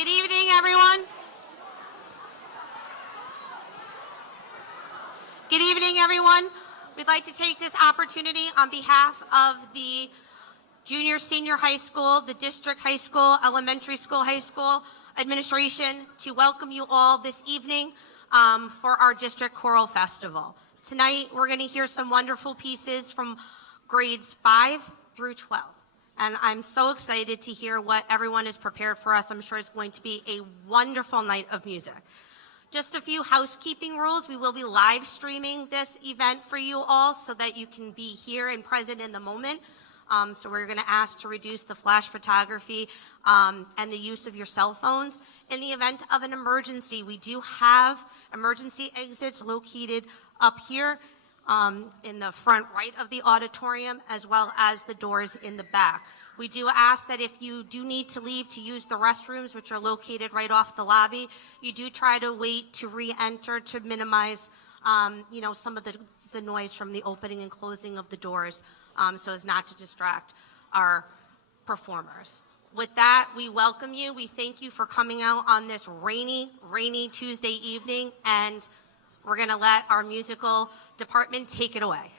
Good evening, everyone. Good evening, everyone. We'd like to take this opportunity on behalf of the junior, senior high school, the district high school, elementary school, high school administration to welcome you all this evening for our district choral festival. Tonight, we're going to hear some wonderful pieces from grades 5 through 12. And I'm so excited to hear what everyone has prepared for us. I'm sure it's going to be a wonderful night of music. Just a few housekeeping rules. We will be live streaming this event for you all so that you can be here and present in the moment. So we're going to ask to reduce the flash photography and the use of your cell phones. In the event of an emergency, we do have emergency exits located up here in the front right of the auditorium, as well as the doors in the back. We do ask that if you do need to leave to use the restrooms, which are located right off the lobby, you do try to wait to re-enter to minimize some of the noise from the opening and closing of the doors so as not to distract our performers. With that, we welcome you. We thank you for coming out on this rainy Tuesday evening, and we're going to let our musical department take it away.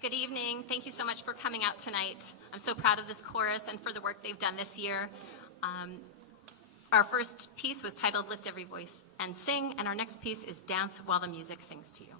Good evening. Thank you so much for coming out tonight. I'm so proud of this chorus and for the work they've done this year. Our first piece was titled Lift Every Voice and Sing, and our next piece is Dance While the Music Sings to You.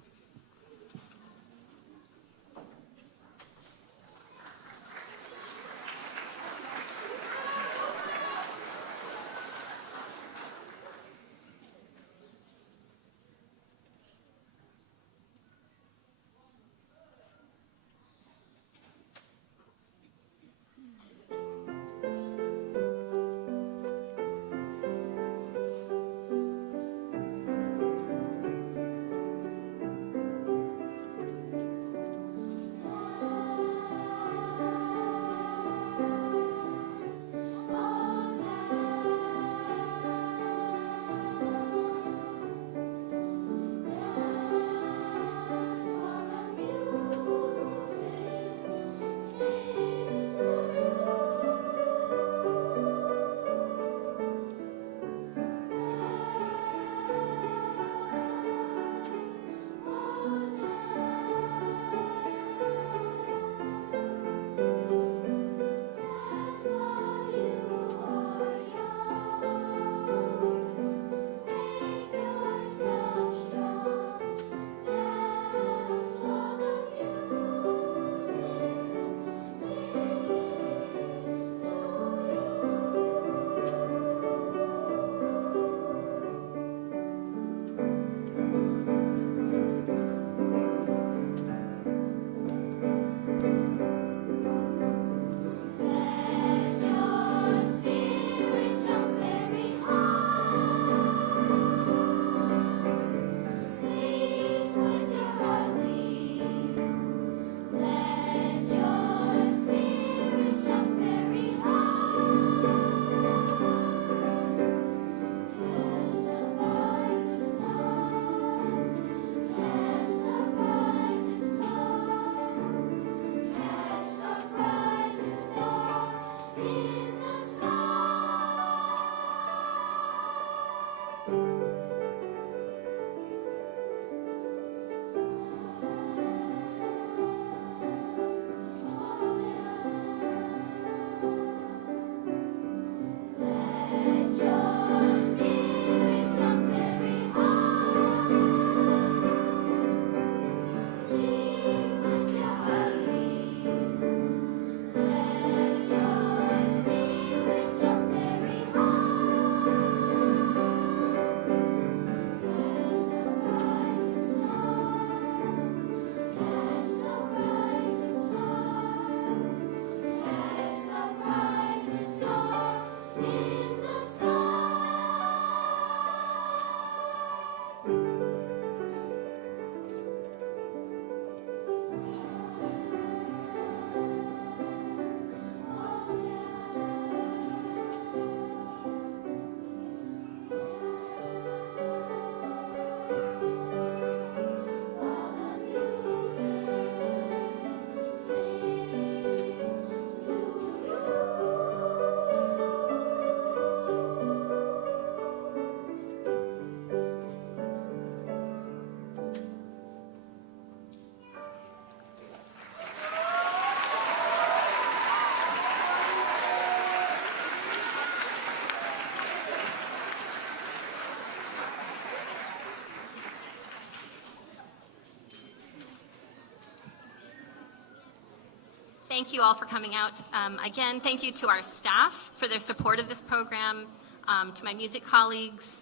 Thank you all for coming out. Again, thank you to our staff for their support of this program, to my music colleagues.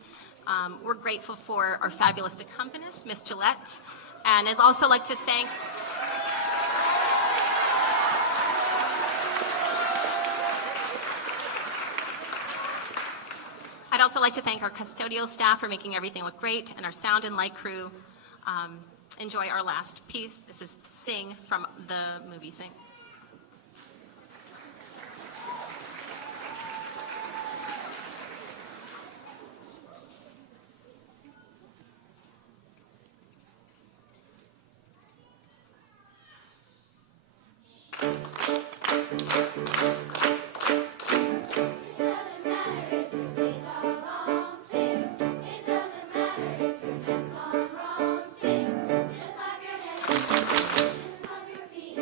We're grateful for our fabulous accompanist, Miss Gillette. And I'd also like to thank our custodial staff for making everything look great, and our sound and light crew. Enjoy our last piece. This is Sing from the movie Sing. Feet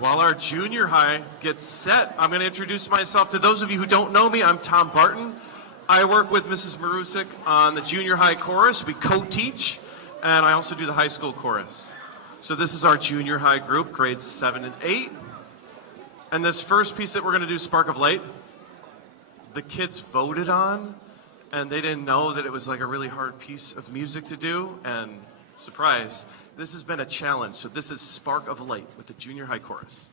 While our junior high gets set, I'm going to introduce myself. To those of you who don't know me, I'm Tom Barton. I work with Mrs. Marusik on the junior high chorus. We co-teach, and I also do the high school chorus. So this is our junior high group, grades 7 and 8. And this first piece that we're going to do, Spark of Light, the kids voted on, and they didn't know that it was like a really hard piece of music to do, and surprise, this has been a challenge. So this is Spark of Light with the junior high chorus.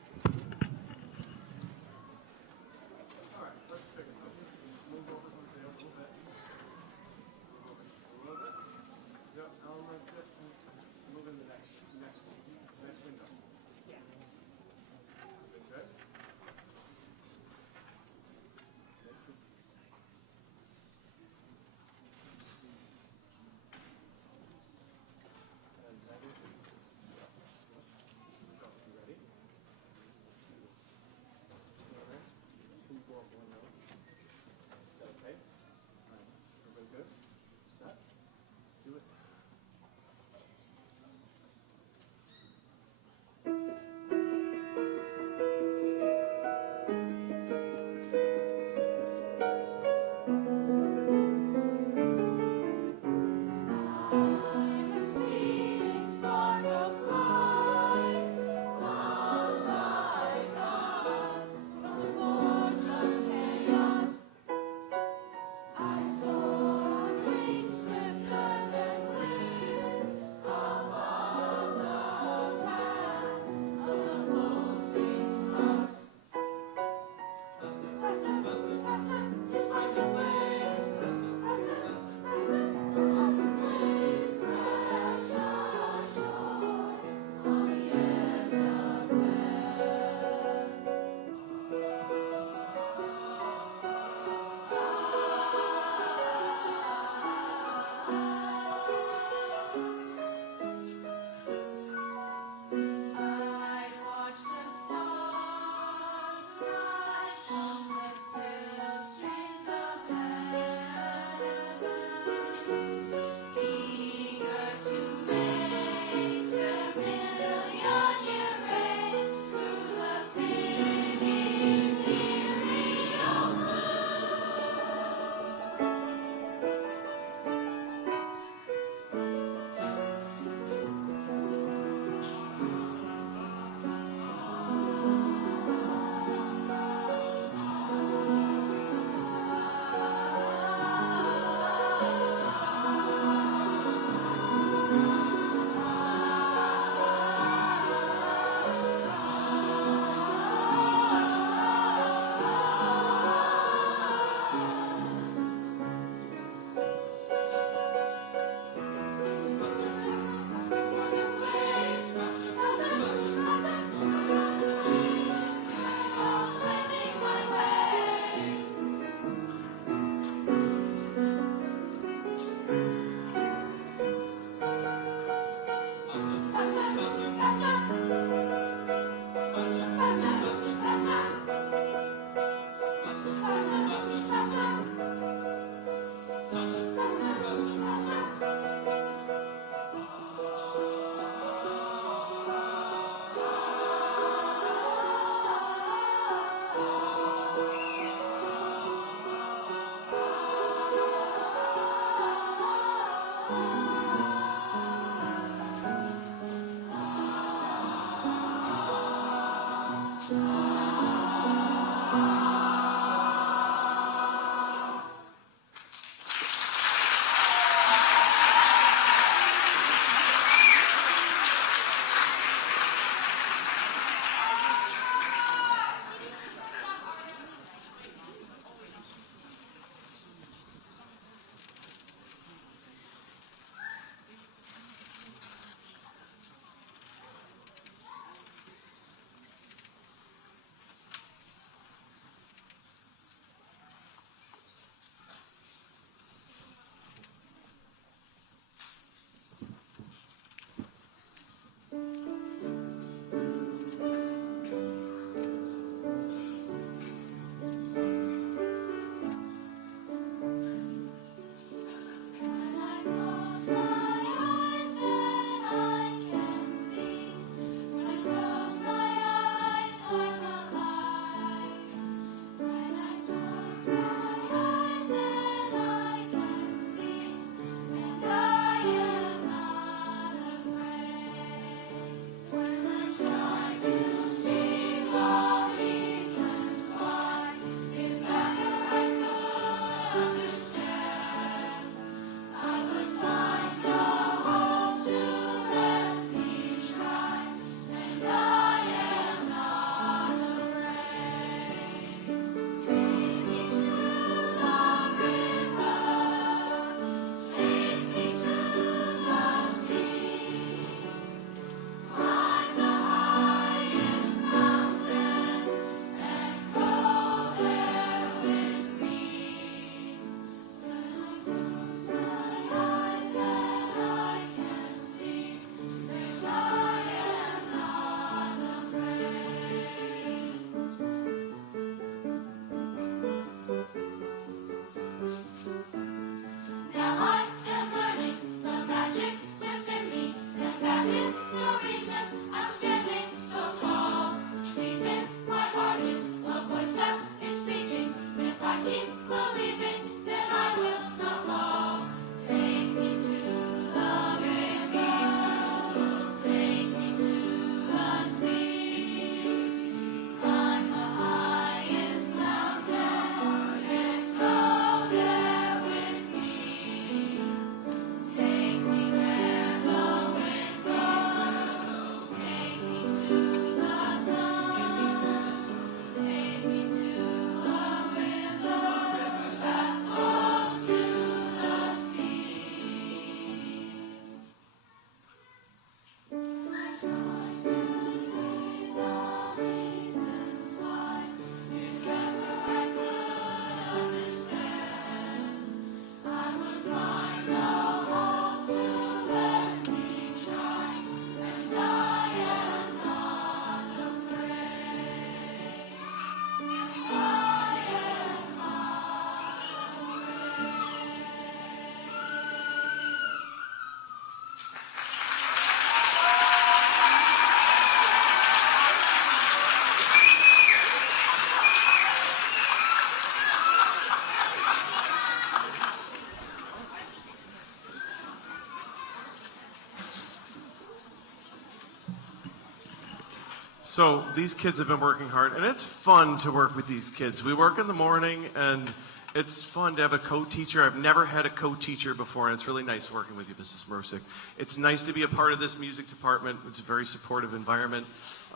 So these kids have been working hard, and it's fun to work with these kids. We work in the morning, and it's fun to have a co-teacher. I've never had a co-teacher before, and it's really nice working with you, Mrs. Marusik. It's nice to be a part of this music department. It's a very supportive environment.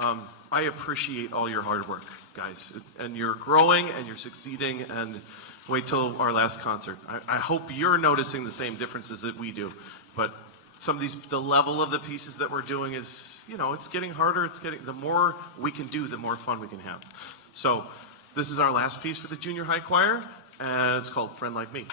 I appreciate all your hard work, guys. And you're growing, and you're succeeding, and wait till our last concert. I hope you're noticing the same differences that we do. But some of these, the level of the pieces that we're doing is, you know, it's getting harder. The more we can do, the more fun we can have. So this is our last piece for the junior high choir, and it's called Friend Like Me.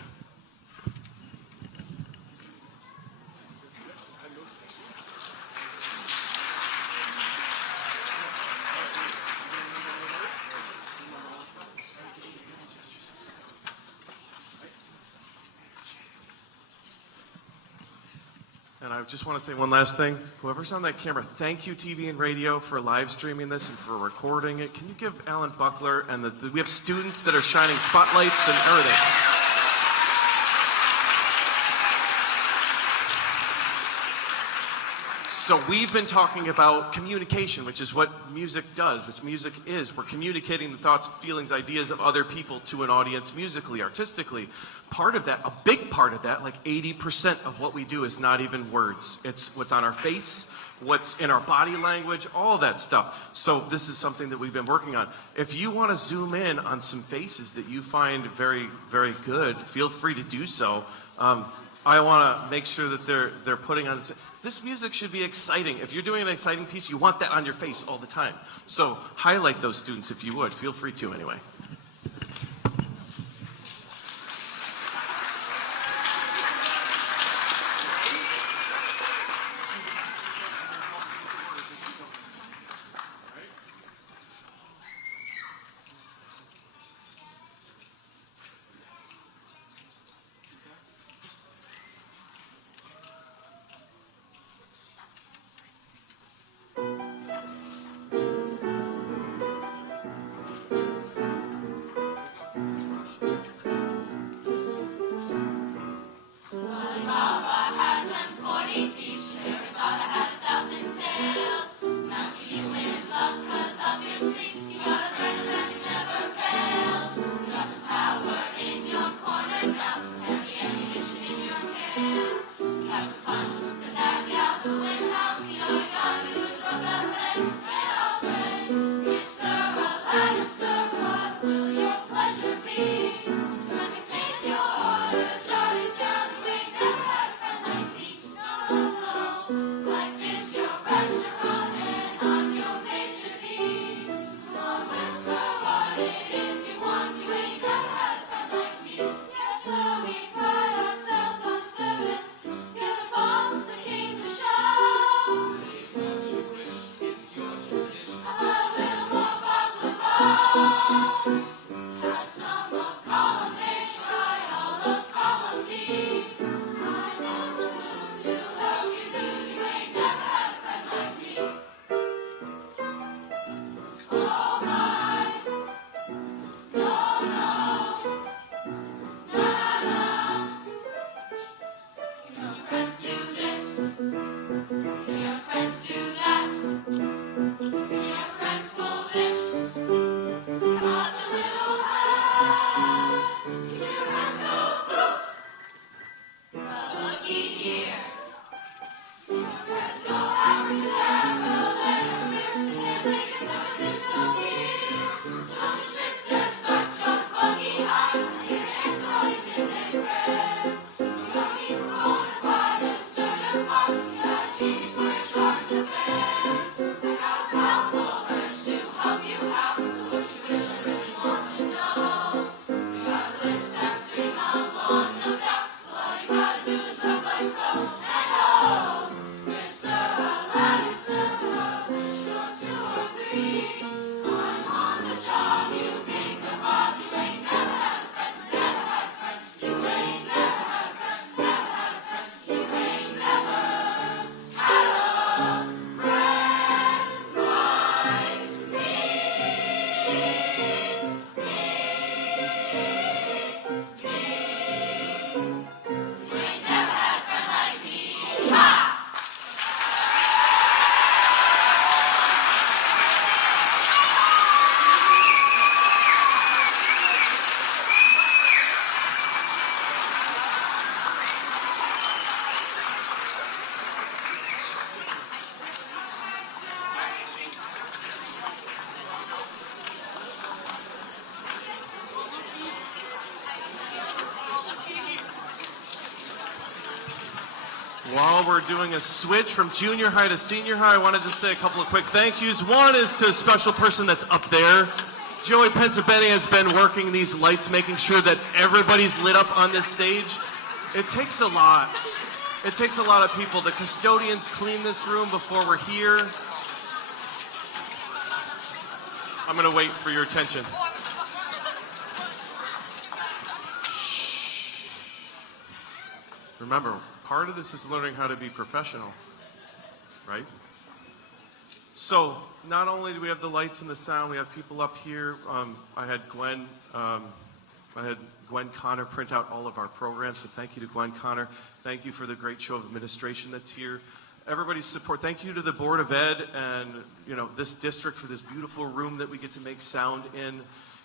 And I just want to say one last thing. Whoever's on that camera, thank you, TV and radio, for live streaming this and for recording it. Can you give Alan Buckler and we have students that are shining spotlights and everything. So we've been talking about communication, which is what music does, which music is. We're communicating the thoughts, feelings, ideas of other people to an audience musically, artistically. Part of that, a big part of that, like 80% of what we do is not even words. It's what's on our face, what's in our body language, all of that stuff. So this is something that we've been working on. If you want to zoom in on some faces that you find very, very good, feel free to do so. I want to make sure that they're putting on this music should be exciting. If you're doing an exciting piece, you want that on your face all the time. So highlight those students if you would. Feel free to anyway. While we're doing a switch from junior high to senior high, I want to just say a couple of quick thank yous. One is to a special person that's up there. Joey Pensabene has been working these lights, making sure that everybody's lit up on this stage. It takes a lot. It takes a lot of people. The custodians clean this room before we're here. I'm going to wait for your attention. Remember, part of this is learning how to be professional, right? So, not only do we have the lights and the sound, we have people up here. I had Gwen Connor print out all of our programs, so thank you to Gwen Connor. Thank you for the great show of administration that's here. Everybody's support. Thank you to the Board of Ed and this district for this beautiful room that we get to make sound in.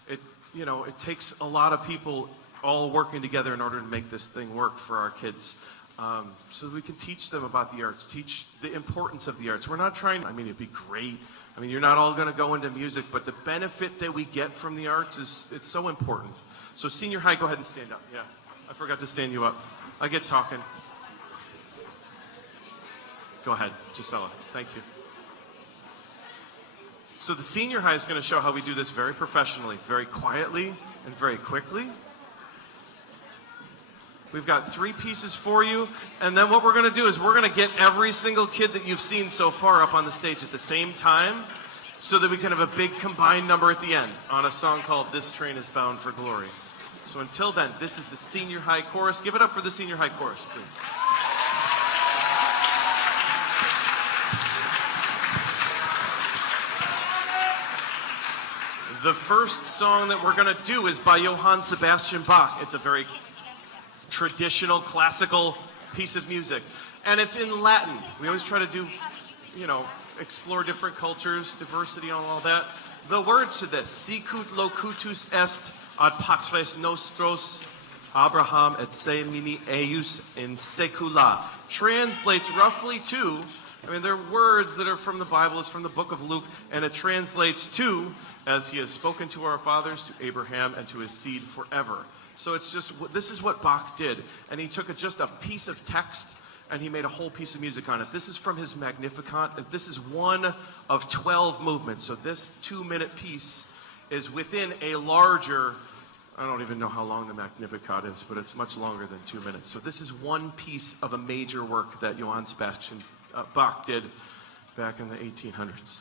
It takes a lot of people all working together in order to make this thing work for our kids. So that we can teach them about the arts, teach the importance of the arts. We're not trying, it'd be great. You're not all gonna go into music, but the benefit that we get from the arts it's so important. So senior high, go ahead and stand up. Yeah, I forgot to stand you up. I get talking. Go ahead, Gisela, thank you. So the senior high is gonna show how we do this very professionally, very quietly, and very quickly. We've got 3 pieces for you, and then what we're going to do is we're going to get every single kid that you've seen so far up on the stage at the same time so that we can have a big combined number at the end on a song called This Train is Bound for Glory. So until then, this is the senior high chorus. Give it up for the senior high chorus, please. The first song that we're going to do is by Johann Sebastian Bach. It's a very traditional, classical piece of music. And it's in Latin. We always try to do, explore different cultures, diversity and all that. The words to this, Sicut locutus est ad patres nostros, Abraham et semini eius in secula, translates roughly to, they're words that are from the Bible, it's from the book of Luke, and it translates to, as he has spoken to our fathers, to Abraham, and to his seed forever. So it's just, this is what Bach did. And he took just a piece of text and he made a whole piece of music on it. This is from his Magnificat. This is one of 12 movements. So this 2-minute piece is within a larger, I don't even know how long the Magnificat is, but it's much longer than 2 minutes. So this is one piece of a major work that Johann Sebastian Bach did back in the 1800s.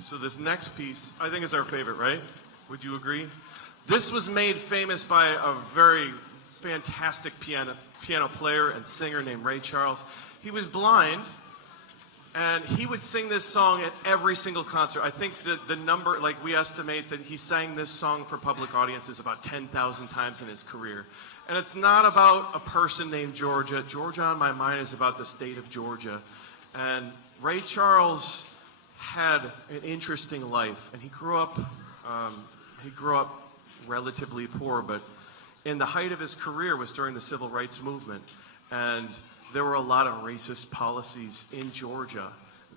So this next piece, I think is our favorite, right? Would you agree? This was made famous by a very fantastic piano player and singer named Ray Charles. He was blind, and he would sing this song at every single concert. I think the number, like we estimate that he sang this song for public audiences about 10,000 times in his career. And it's not about a person named Georgia. Georgia on My Mind is about the state of Georgia. And Ray Charles had an interesting life, and he grew up relatively poor, but in the height of his career was during the civil rights movement, and there were a lot of racist policies in Georgia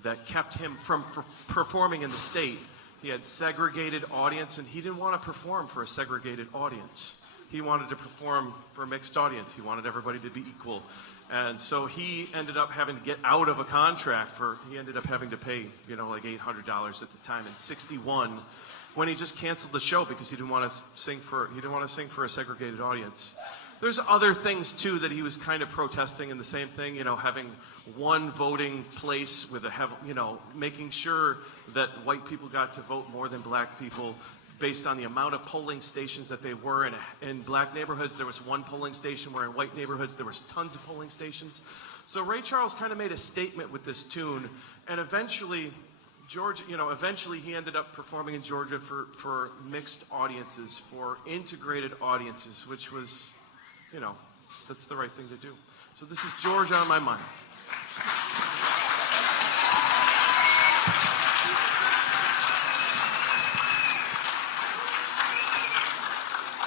that kept him from performing in the state. He had segregated audience, and he didn't want to perform for a segregated audience. He wanted to perform for a mixed audience. He wanted everybody to be equal. And so he ended up having to get out of a contract he ended up having to pay, like $800 at the time in '61 when he just canceled the show because he didn't want to sing for a segregated audience. There's other things too that he was kind of protesting in the same thing, having one voting place with making sure that white people got to vote more than black people based on the amount of polling stations that they were in. In black neighborhoods, there was one polling station, where in white neighborhoods, there was tons of polling stations. So Ray Charles kind of made a statement with this tune, and eventually, eventually he ended up performing in Georgia for mixed audiences, for integrated audiences, which was, that's the right thing to do. So this is Georgia on My Mind.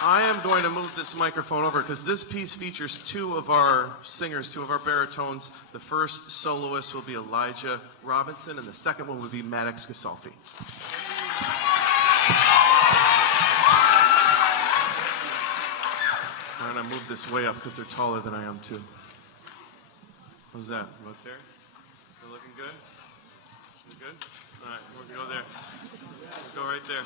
I am going to move this microphone over because this piece features two of our singers, two of our baritones. The first soloist will be Elijah Robinson, and the second one will be Maddox Gasolfi. I'm going to move this way up because they're taller than I am, too. How's that? Look there? They're looking good? You good? All right, we're going to go there. We'll go right there.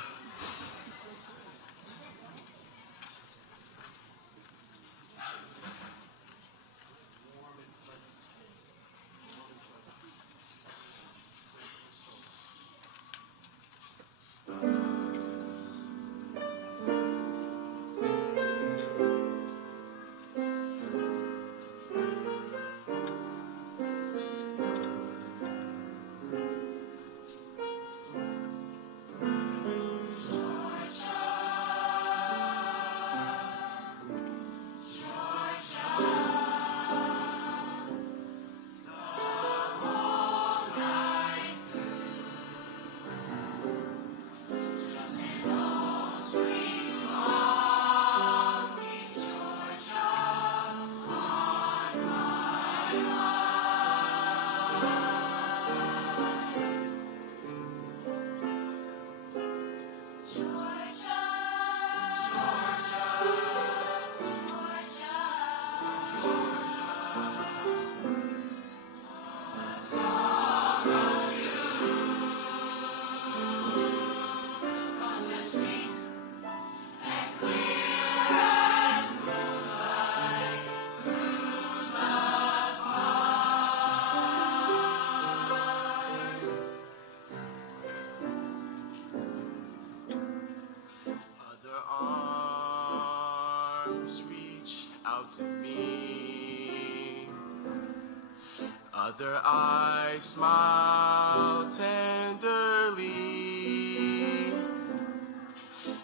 Other eyes smile tenderly,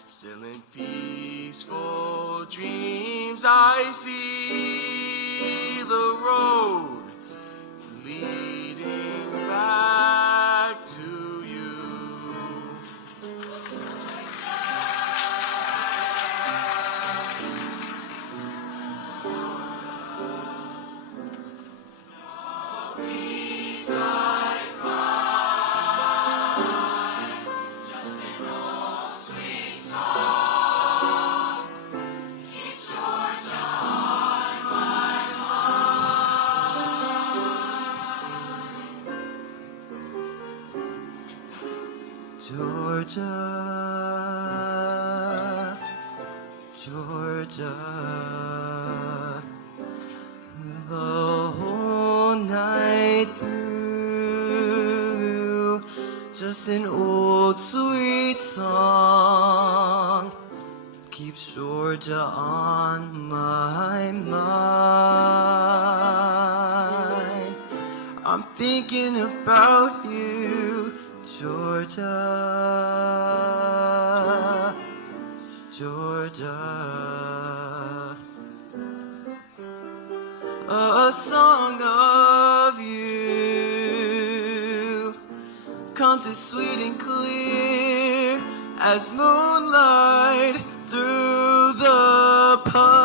still in peaceful dreams I see the road leading back to you. Georgia, Georgia, the whole night through, just an old sweet song keeps keeps Georgia on my mind. I'm thinking about you, Georgia, Georgia. A song of you comes as sweet and clear as moonlight through the pine.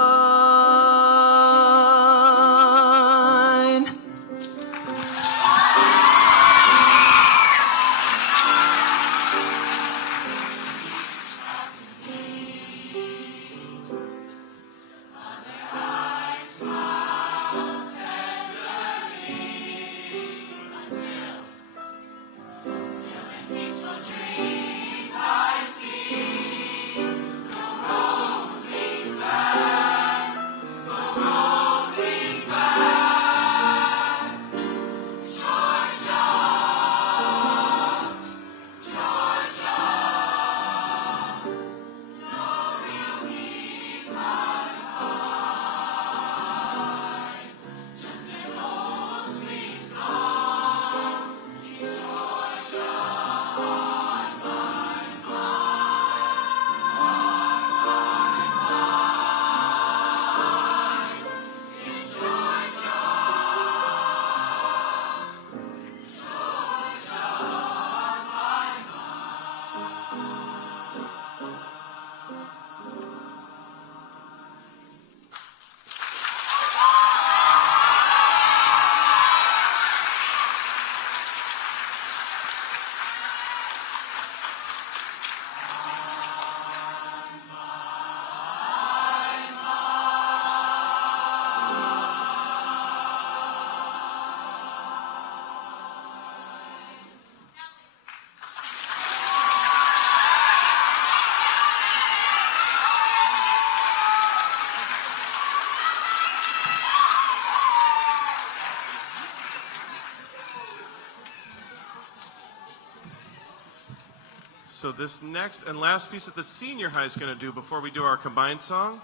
So this next and last piece that the senior high is going to do before we do our combined song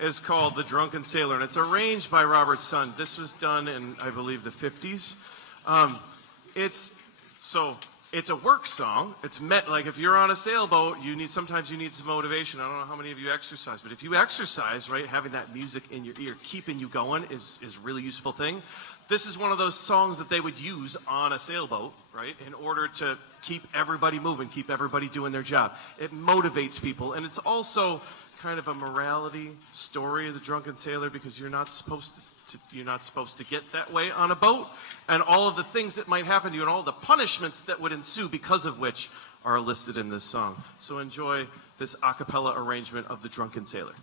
is called The Drunken Sailor, and it's arranged by Robert Sun. This was done in, I believe, the 50s. It's a work song. It's meant, like, if you're on a sailboat, sometimes you need some motivation. I don't know how many of you exercise, but if you exercise, right, having that music in your ear, keeping you going is a really useful thing. This is one of those songs that they would use on a sailboat, right, in order to keep everybody moving, keep everybody doing their job. It motivates people, and it's also kind of a morality story of the drunken sailor, because you're not supposed to get that way on a boat, and all of the things that might happen to you and all the punishments that would ensue because of which are listed in this song. So enjoy this a cappella arrangement of The Drunken Sailor.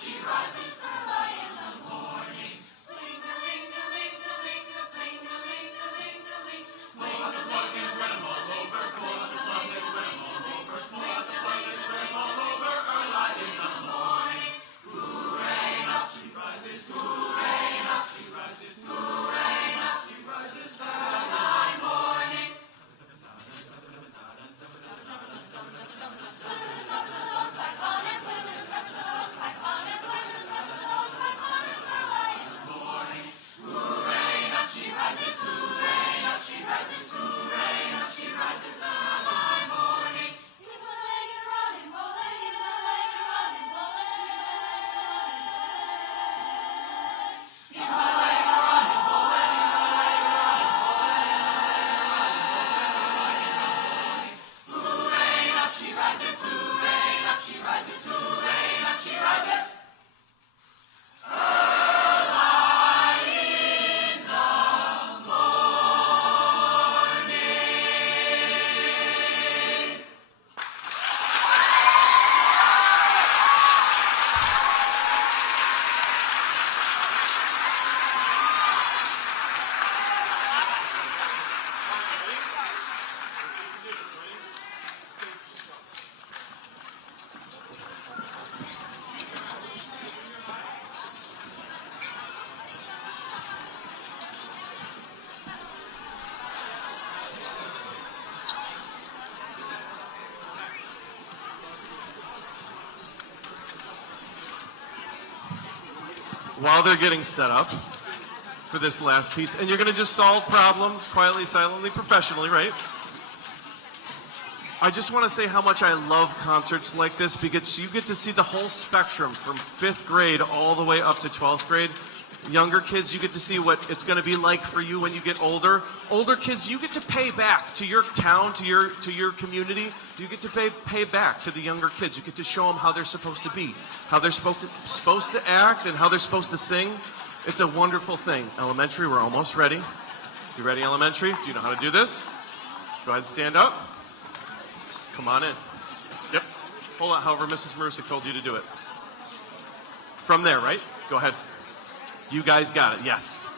She rises, while they're getting set up for this last piece. And you're going to just solve problems quietly, silently, professionally, right? I just want to say how much I love concerts like this because you get to see the whole spectrum from 5th grade all the way up to 12th grade. Younger kids, you get to see what it's going to be like for you when you get older. Older kids, you get to pay back to your town, to your community. You get to pay back to the younger kids. You get to show them how they're supposed to be, how they're supposed to act, and how they're supposed to sing. It's a wonderful thing. Elementary, we're almost ready. You ready, elementary? Do you know how to do this? Go ahead and stand up. Come on in. Yep. Hold on, however Mrs. Marusik told you to do it. From there, right? Go ahead. You guys got it, yes.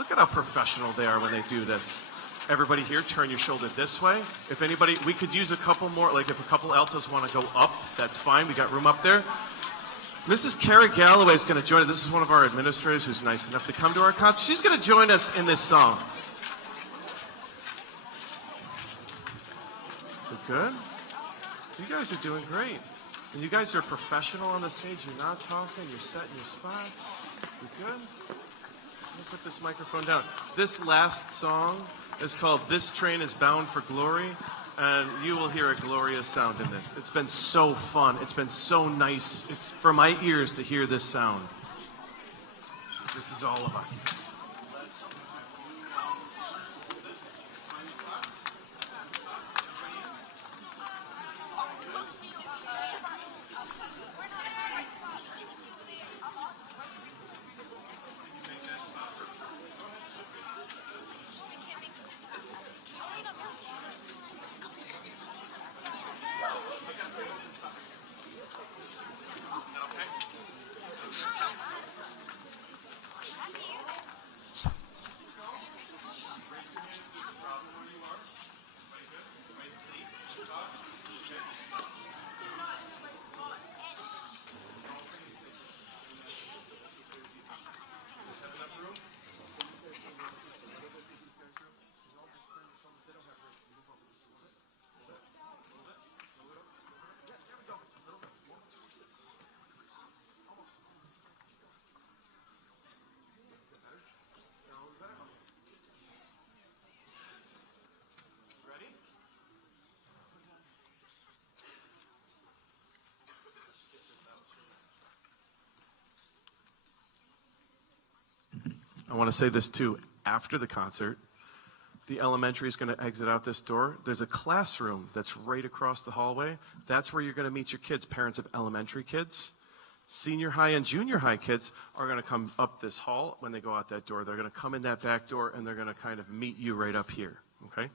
Look at how professional they are when they do this. Everybody here, turn your shoulder this way. If anybody, we could use a couple more, like if a couple altos want to go up, that's fine. We got room up there. Mrs. Carrie Galloway is going to join us. This is one of our administrators who's nice enough to come to our concert. She's going to join us in this song. We're good? You guys are doing great. And you guys are professional on the stage. You're not talking. You're setting your spots. You good? Let me put this microphone down. This last song is called This Train is Bound for Glory. And you will hear a glorious sound in this. It's been so fun. It's been so nice. It's for my ears to hear this sound. This is all of us. I want to say this too. After the concert, the elementary is going to exit out this door. There's a classroom that's right across the hallway. That's where you're going to meet your kids, parents of elementary kids. Senior high and junior high kids are going to come up this hall when they go out that door. They're going to come in that back door and they're going to kind of meet you right up here, okay?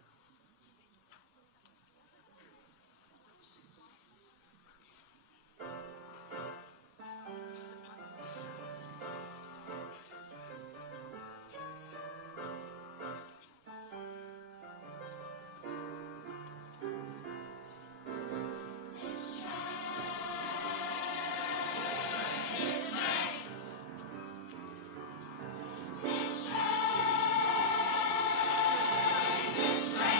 This train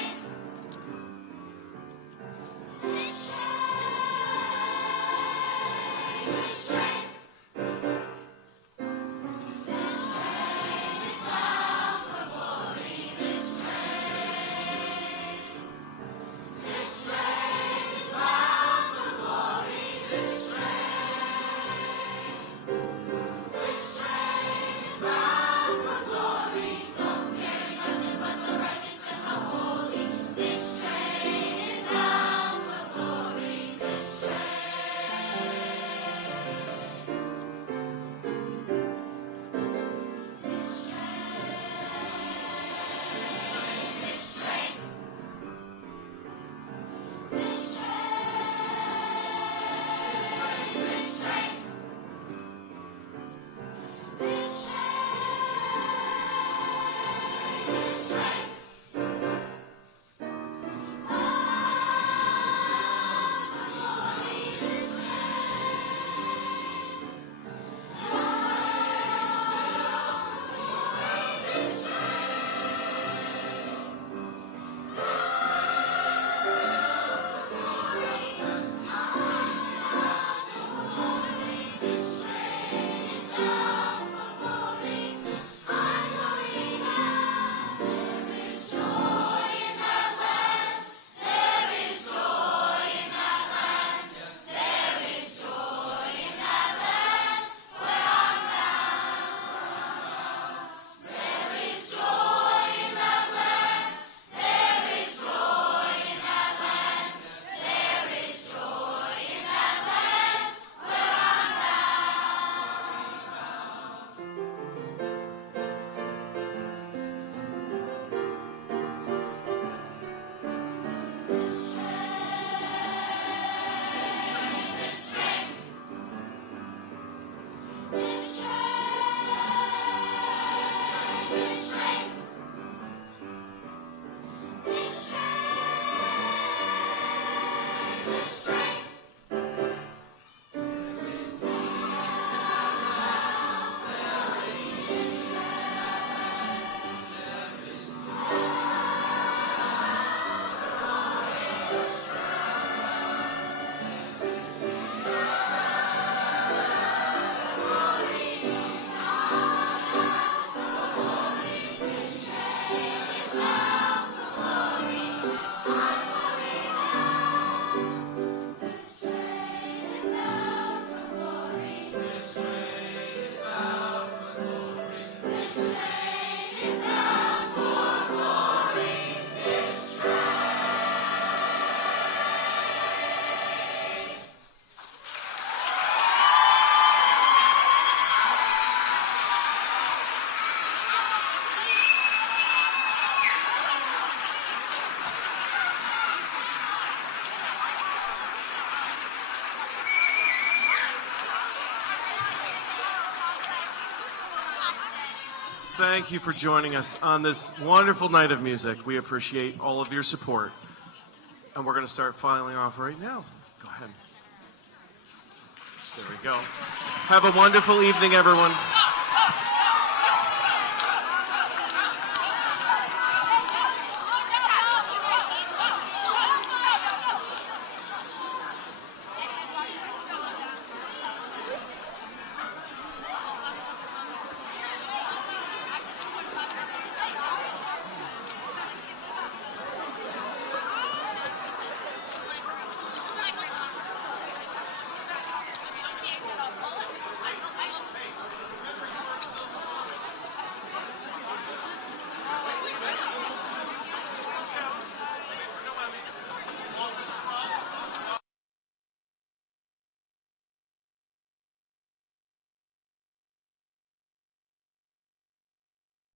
Thank you for joining us on this wonderful night of music. We appreciate all of your support. And we're going to start filing off right now. Go ahead. There we go. Have a wonderful evening, everyone.